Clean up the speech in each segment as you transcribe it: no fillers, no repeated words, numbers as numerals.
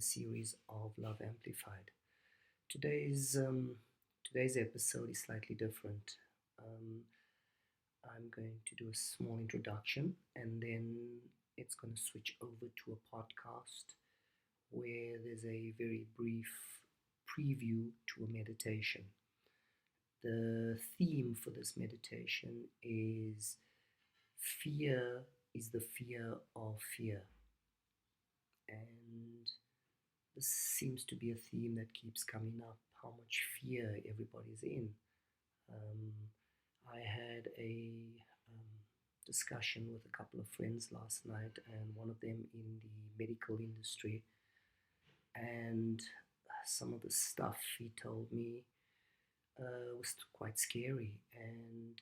the series of Love Amplified. Today's episode is slightly different. Um, I'm going to do a small introduction, and then it's going to switch over to a podcast where there's a very brief preview to a meditation. The theme for this meditation is fear is the fear of fear. And this seems to be a theme that keeps coming up, how much fear everybody's in. Um, I had a discussion with a couple of friends last night, and one of them in the medical industry. And some of the stuff he told me was quite scary, and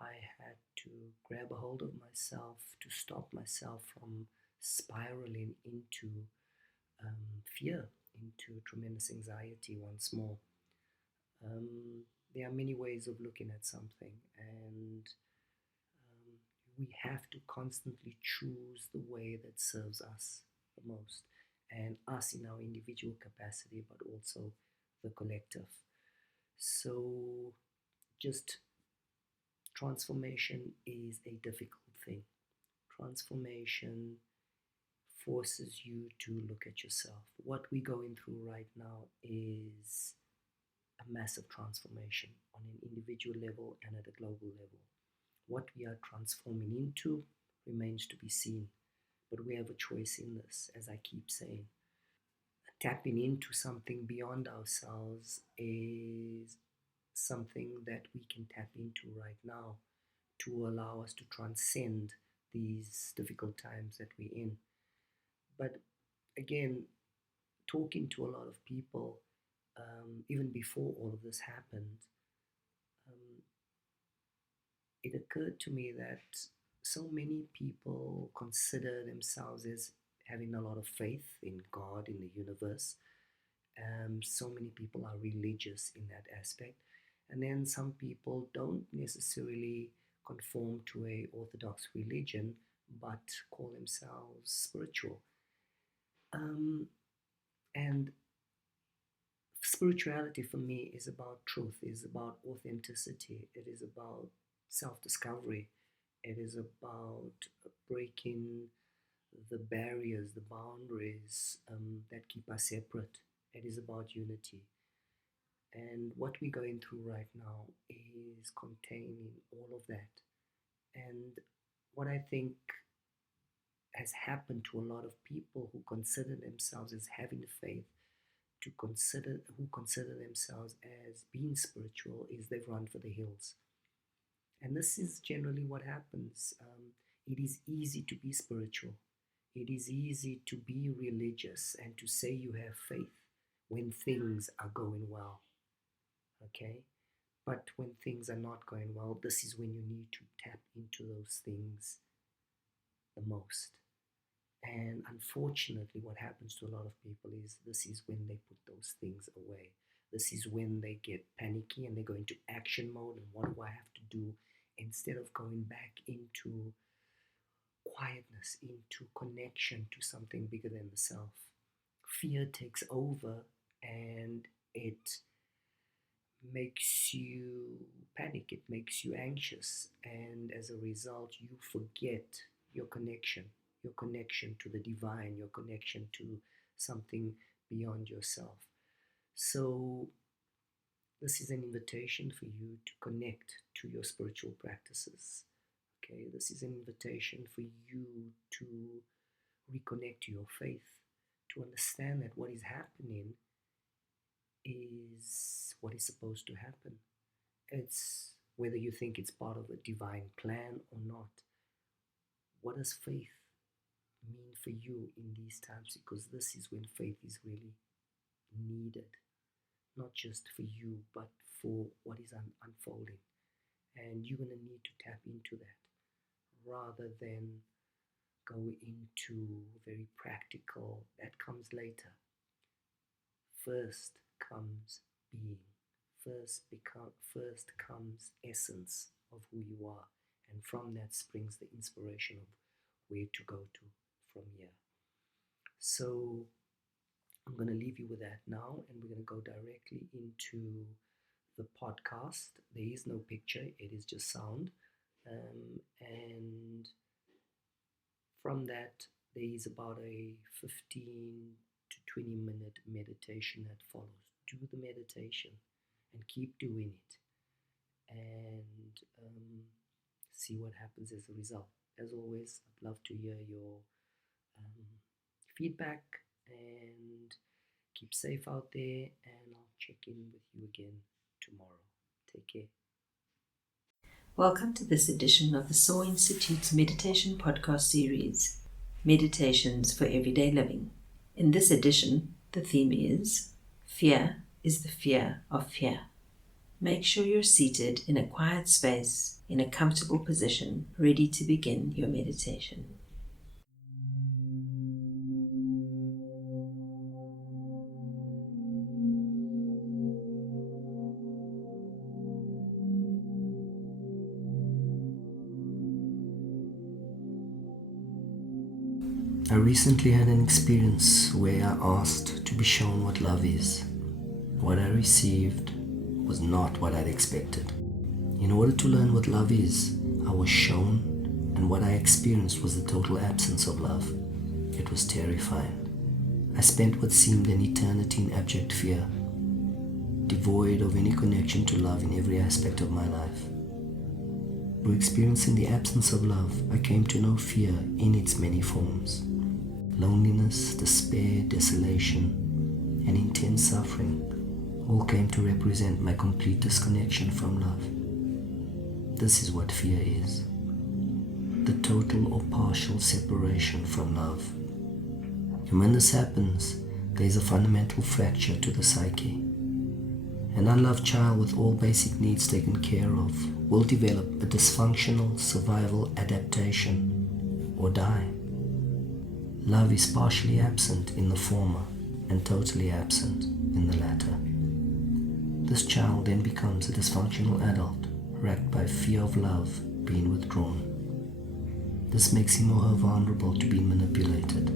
I had to grab a hold of myself to stop myself from spiraling into fear, into tremendous anxiety once more. There are many ways of looking at something, and we have to constantly choose the way that serves us the most, and us in our individual capacity, but also the collective. So, just transformation is a difficult thing. Transformation forces you to look at yourself. What we're going through right now is a massive transformation on an individual level and at a global level. What we are transforming into remains to be seen, but we have a choice in this, as I keep saying. Tapping into something beyond ourselves is something that we can tap into right now to allow us to transcend these difficult times that we're in. But again, talking to a lot of people, even before all of this happened, um, it occurred to me that so many people consider themselves as having a lot of faith in God, in the universe. So many people are religious in that aspect. And then some people don't necessarily conform to a orthodox religion, but call themselves spiritual. Um, and spirituality for me is about truth, is about authenticity, it is about self-discovery, it is about breaking the barriers, the boundaries that keep us separate. It is about unity. And what we're going through right now is containing all of that. And what I think has happened to a lot of people who consider themselves as having faith, who consider themselves as being spiritual, is they've run for the hills. And this is generally what happens. It is easy to be spiritual. It is easy to be religious and to say you have faith when things are going well. Okay? But when things are not going well, this is when you need to tap into those things the most. And unfortunately, what happens to a lot of people is this is when they put those things away. This is when they get panicky and they go into action mode. And what do I have to do? Instead of going back into quietness, into connection to something bigger than the self, fear takes over and it makes you panic, it makes you anxious, and as a result, you forget your connection to the divine, your connection to something beyond yourself. So, this is an invitation for you to connect to your spiritual practices. Okay, this is an invitation for you to reconnect to your faith, to understand that what is happening is what is supposed to happen. It's whether you think it's part of a divine plan or not. What does faith mean for you in these times? Because this is when faith is really needed, not just for you, but for what is unfolding. And you're going to need to tap into that rather than go into very practical. That comes later. First comes being. First comes essence of who you are, and from that springs the inspiration of where to go to from here. So I'm going to leave you with that now, and we're going to go directly into the podcast. There is no picture, it is just sound. And from that, there is about a 15 to 20-minute meditation that follows. Do the meditation and keep doing it, and see what happens as a result. As always, I'd love to hear your feedback, and keep safe out there, and I'll check in with you again tomorrow. Take care. Welcome to this edition of the Soul Institute's meditation podcast series, Meditations for Everyday Living. In this edition, the theme is Fear is the Fear of Fear. Make sure you're seated in a quiet space, in a comfortable position, ready to begin your meditation. I recently had an experience where I asked to be shown what love is. What I received was not what I'd expected. In order to learn what love is, I was shown, and what I experienced was the total absence of love. It was terrifying. I spent what seemed an eternity in abject fear, devoid of any connection to love in every aspect of my life. Through experiencing the absence of love, I came to know fear in its many forms. Loneliness, despair, desolation, and intense suffering all came to represent my complete disconnection from love. This is what fear is: the total or partial separation from love. And when this happens, there is a fundamental fracture to the psyche. An unloved child with all basic needs taken care of will develop a dysfunctional survival adaptation or die. Love is partially absent in the former and totally absent in the latter. This child then becomes a dysfunctional adult, racked by fear of love being withdrawn. This makes him or her vulnerable to being manipulated.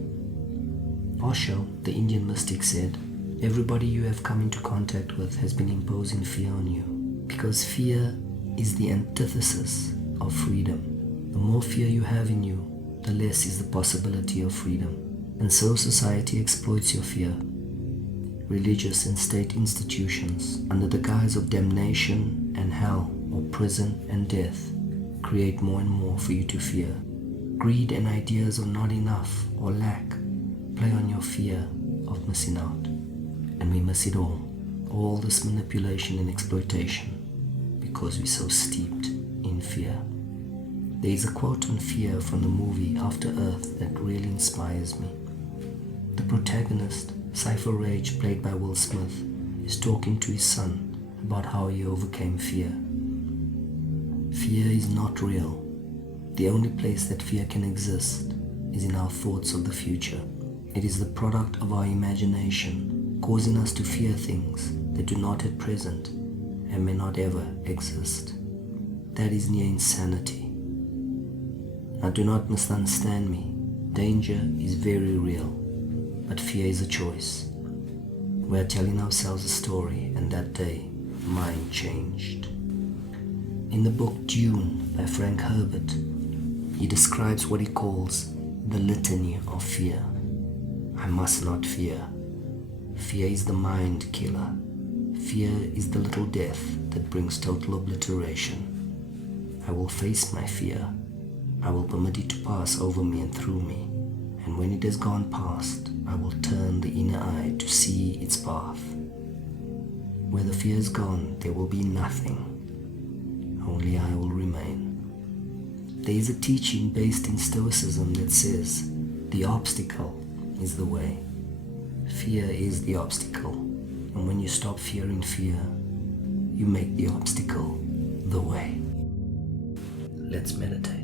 Osho, the Indian mystic, said, "Everybody you have come into contact with has been imposing fear on you, because fear is the antithesis of freedom. The more fear you have in you, the less is the possibility of freedom. And so society exploits your fear. Religious and state institutions, under the guise of damnation and hell, or prison and death, create more and more for you to fear. Greed and ideas of not enough or lack play on your fear of missing out. And we miss it all this manipulation and exploitation, because we're so steeped in fear." There is a quote on fear from the movie After Earth that really inspires me. The protagonist, Cypher Rage, played by Will Smith, is talking to his son about how he overcame fear. Fear is not real. The only place that fear can exist is in our thoughts of the future. It is the product of our imagination, causing us to fear things that do not at present and may not ever exist. That is near insanity. Now, do not misunderstand me. Danger is very real, but fear is a choice. We are telling ourselves a story, and that day, mine changed. In the book Dune by Frank Herbert, he describes what he calls the litany of fear. I must not fear. Fear is the mind killer. Fear is the little death that brings total obliteration. I will face my fear. I will permit it to pass over me and through me, and when it has gone past, I will turn the inner eye to see its path. Where the fear is gone, there will be nothing. Only I will remain. There is a teaching based in Stoicism that says, the obstacle is the way. Fear is the obstacle, and when you stop fearing fear, you make the obstacle the way. Let's meditate.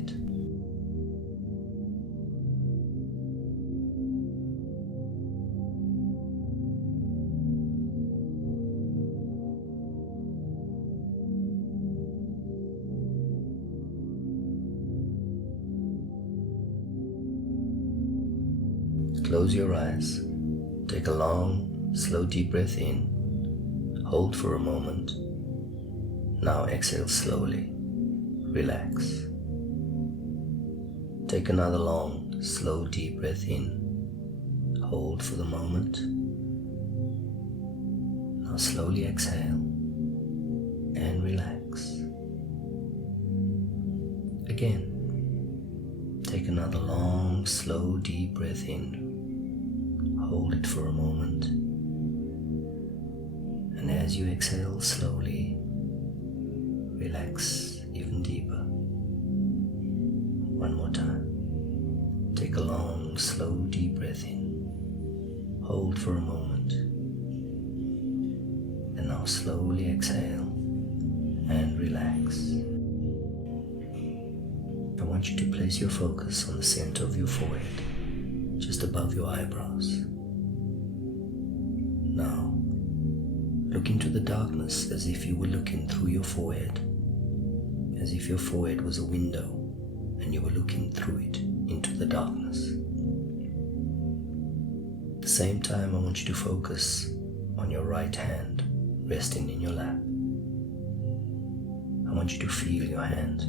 Close your eyes Take a long, slow, deep breath in. Hold for a moment. Now exhale slowly. Relax. Take another long, slow, deep breath in. Hold for the moment. Now slowly exhale and relax. Again, take another long, slow, deep breath in. Hold it for a moment. And as you exhale slowly, relax even deeper. One more time. Take a long, slow, deep breath in. Hold for a moment. And now slowly exhale and relax. I want you to place your focus on the center of your forehead, just above your eyebrows. Now, look into the darkness as if you were looking through your forehead, as if your forehead was a window and you were looking through it into the darkness. At the same time, I want you to focus on your right hand resting in your lap. I want you to feel your hand.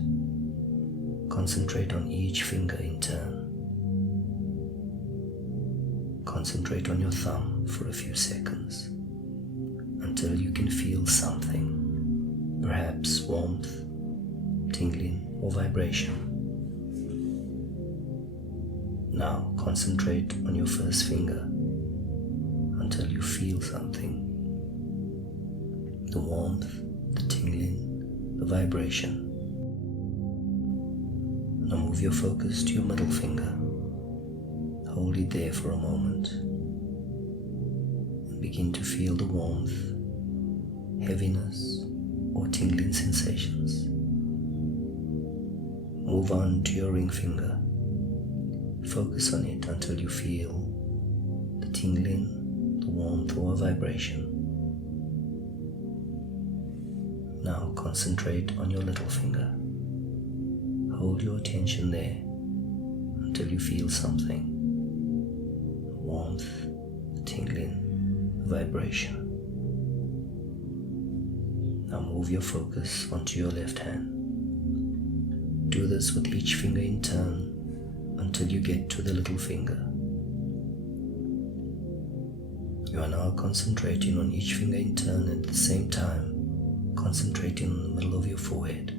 Concentrate on each finger in turn. Concentrate on your thumb for a few seconds until you can feel something, perhaps warmth, tingling, or vibration. Now concentrate on your first finger until you feel something, the warmth, the tingling, the vibration. Now move your focus to your middle finger. Hold it there for a moment and begin to feel the warmth, heaviness, or tingling sensations. Move on to your ring finger. Focus on it until you feel the tingling, the warmth, or vibration. Now concentrate on your little finger. Hold your attention there until you feel something. Warmth, tingling, vibration. Now move your focus onto your left hand. Do this with each finger in turn until you get to the little finger. You are now concentrating on each finger in turn and at the same time concentrating on the middle of your forehead.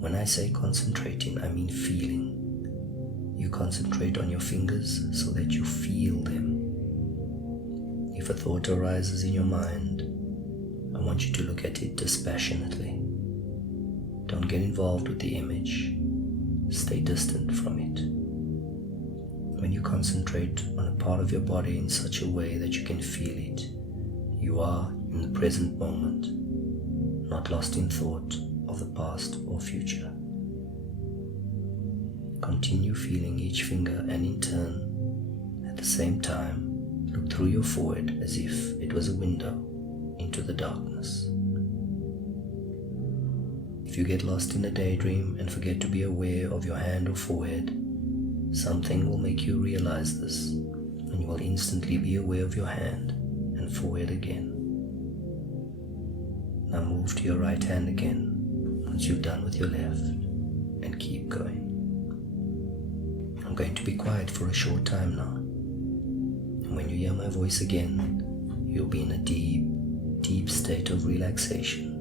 When I say concentrating, I mean feeling. You concentrate on your fingers so that you feel them. If a thought arises in your mind, I want you to look at it dispassionately. Don't get involved with the image. Stay distant from it. When you concentrate on a part of your body in such a way that you can feel it, you are in the present moment, not lost in thought of the past or future. Continue feeling each finger and in turn, at the same time, look through your forehead as if it was a window into the darkness. If you get lost in a daydream and forget to be aware of your hand or forehead, something will make you realize this, and you will instantly be aware of your hand and forehead again. Now move to your right hand again once you've done with your left, and keep going. I'm going to be quiet for a short time now, and when you hear my voice again, you'll be in a deep, deep state of relaxation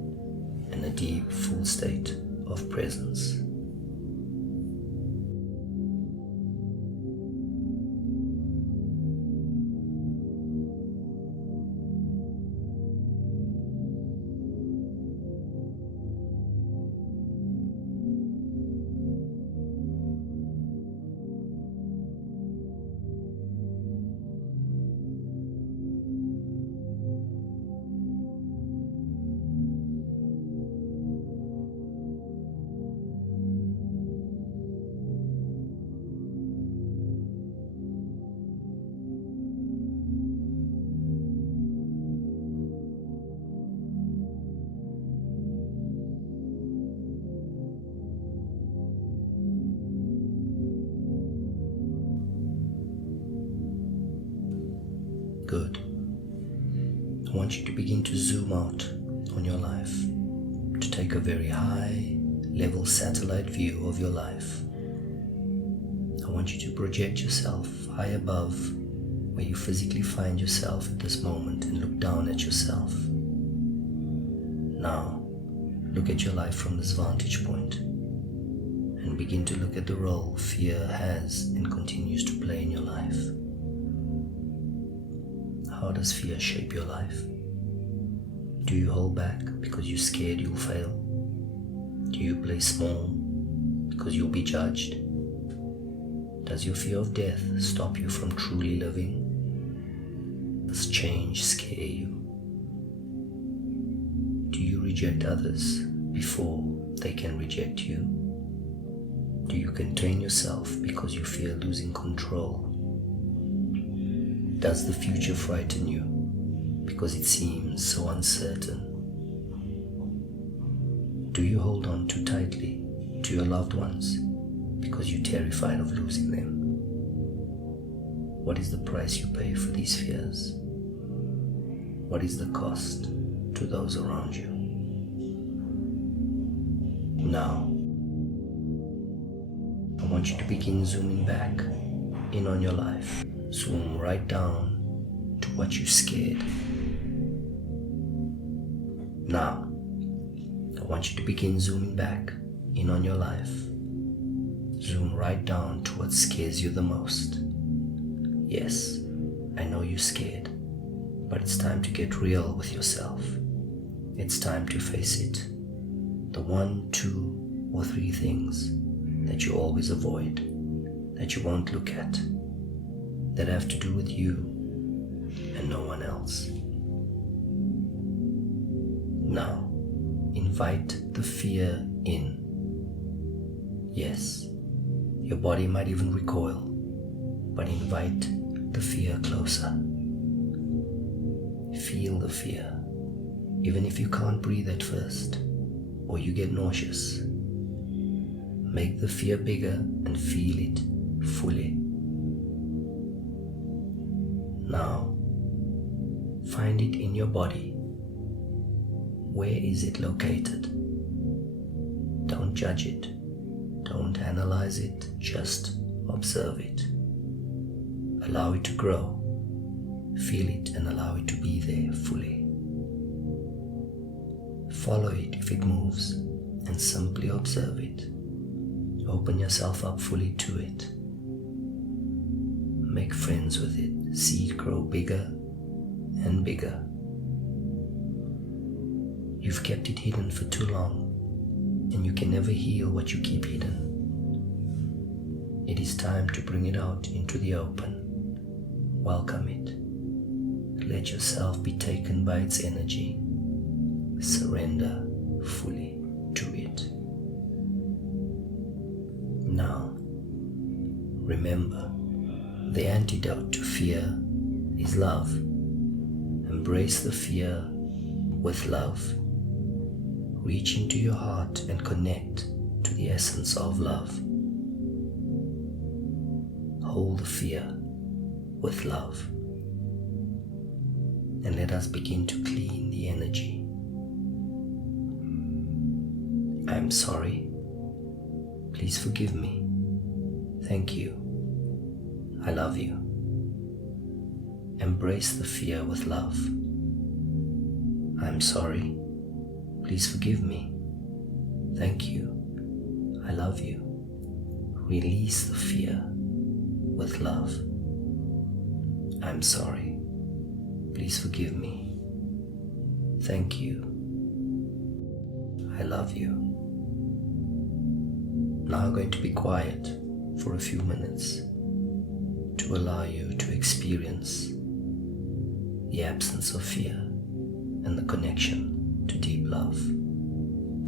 and a deep, full state of presence. want you to begin to zoom out on your life, to take a very high level satellite view of your life. I want you to project yourself high above where you physically find yourself at this moment and look down at yourself. Now, look at your life from this vantage point and begin to look at the role fear has and continues to play in your life. How does fear shape your life? Do you hold back because you're scared you'll fail? Do you play small because you'll be judged? Does your fear of death stop you from truly living? Does change scare you? Do you reject others before they can reject you? Do you contain yourself because you fear losing control? Does the future frighten you because it seems so uncertain? Do you hold on too tightly to your loved ones because you're terrified of losing them? What is the price you pay for these fears? What is the cost to those around you? Now, I want you to begin zooming back in on your life. Zoom right down to what you're scared. Now, I want you to begin zooming back in on your life. Zoom right down to what scares you the most. Yes, I know you're scared, but it's time to get real with yourself. It's time to face it. The 1, 2, or 3 things that you always avoid, that you won't look at, that have to do with you and no one else. Now, invite the fear in. Yes, your body might even recoil, but invite the fear closer. Feel the fear, even if you can't breathe at first or you get nauseous. Make the fear bigger and feel it fully. Now, find it in your body. Where is it located? Don't judge it. Don't analyze it. Just observe it. Allow it to grow. Feel it and allow it to be there fully. Follow it if it moves and simply observe it. Open yourself up fully to it. Make friends with it. See it grow bigger and bigger. You've kept it hidden for too long, and you can never heal what you keep hidden. It is time to bring it out into the open. Welcome it. Let yourself be taken by its energy. Surrender fully to it. Now, remember, the antidote to fear is love. Embrace the fear with love. Reach into your heart and connect to the essence of love. Hold the fear with love. And let us begin to clean the energy. I'm sorry. Please forgive me. Thank you. I love you. Embrace the fear with love. I'm sorry. Please forgive me. Thank you. I love you. Release the fear with love. I'm sorry. Please forgive me. Thank you. I love you. Now I'm going to be quiet for a few minutes to allow you to experience the absence of fear and the connection to deep love.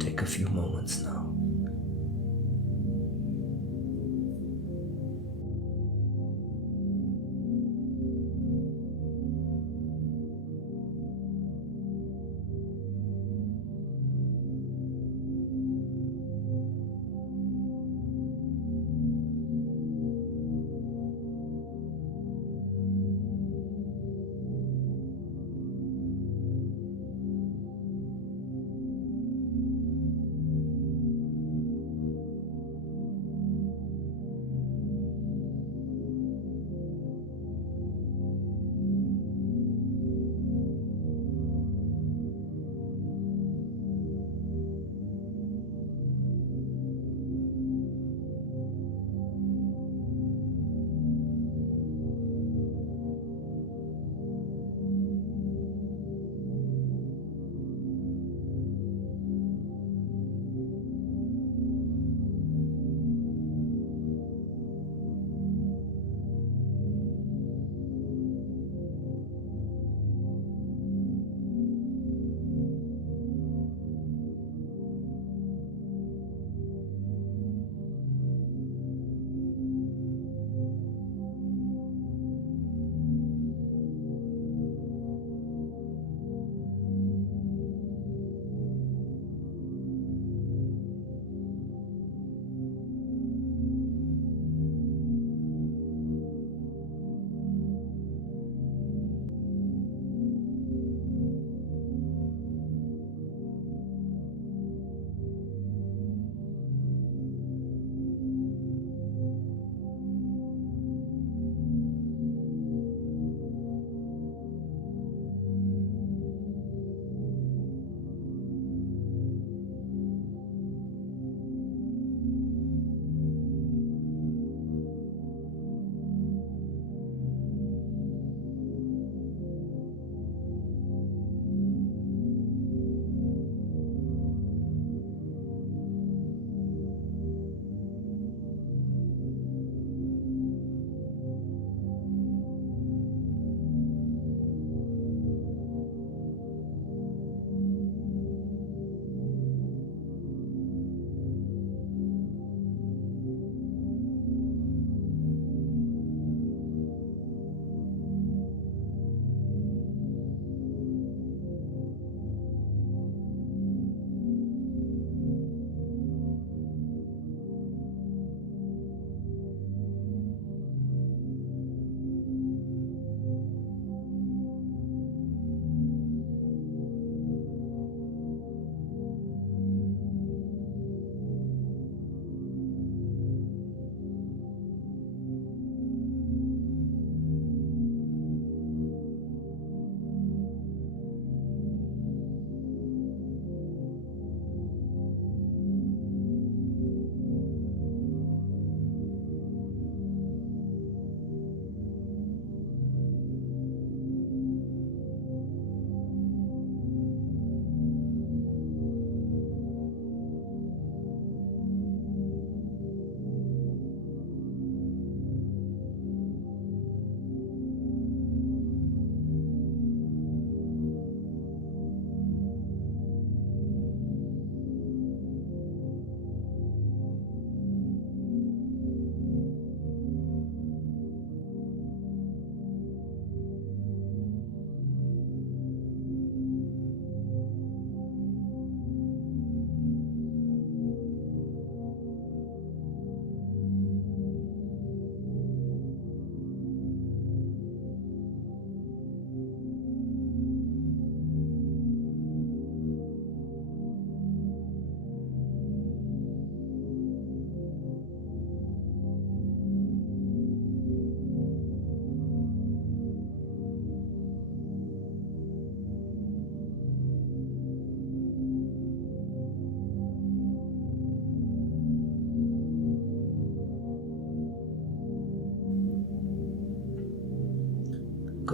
Take a few moments now.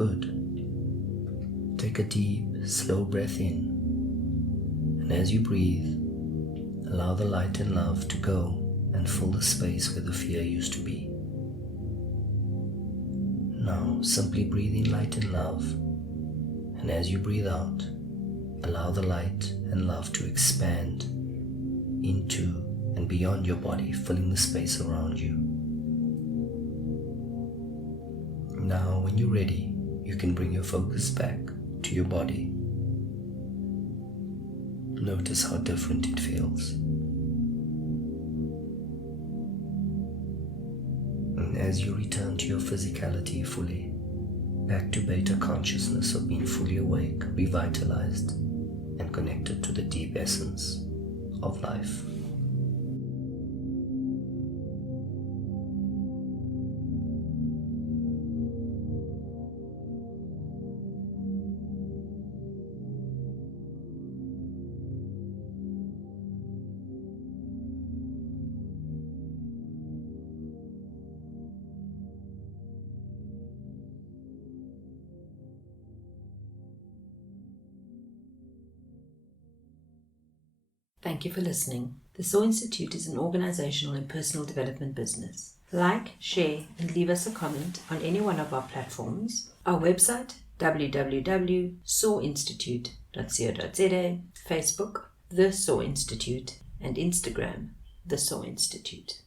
Good. Take a deep, slow breath in, and as you breathe, allow the light and love to go and fill the space where the fear used to be. Now, simply breathe in light and love, and as you breathe out, allow the light and love to expand into and beyond your body, filling the space around you. Now, when you're ready, you can bring your focus back to your body. Notice how different it feels. And as you return to your physicality fully, back to beta consciousness of being fully awake, revitalized, and connected to the deep essence of life. Thank you for listening. The Soul Institute is an organizational and personal development business. Like, share, and leave us a comment on any one of our platforms. Our website, www.sawinstitute.co.za, Facebook, The Saw Institute, and Instagram, The Saw Institute.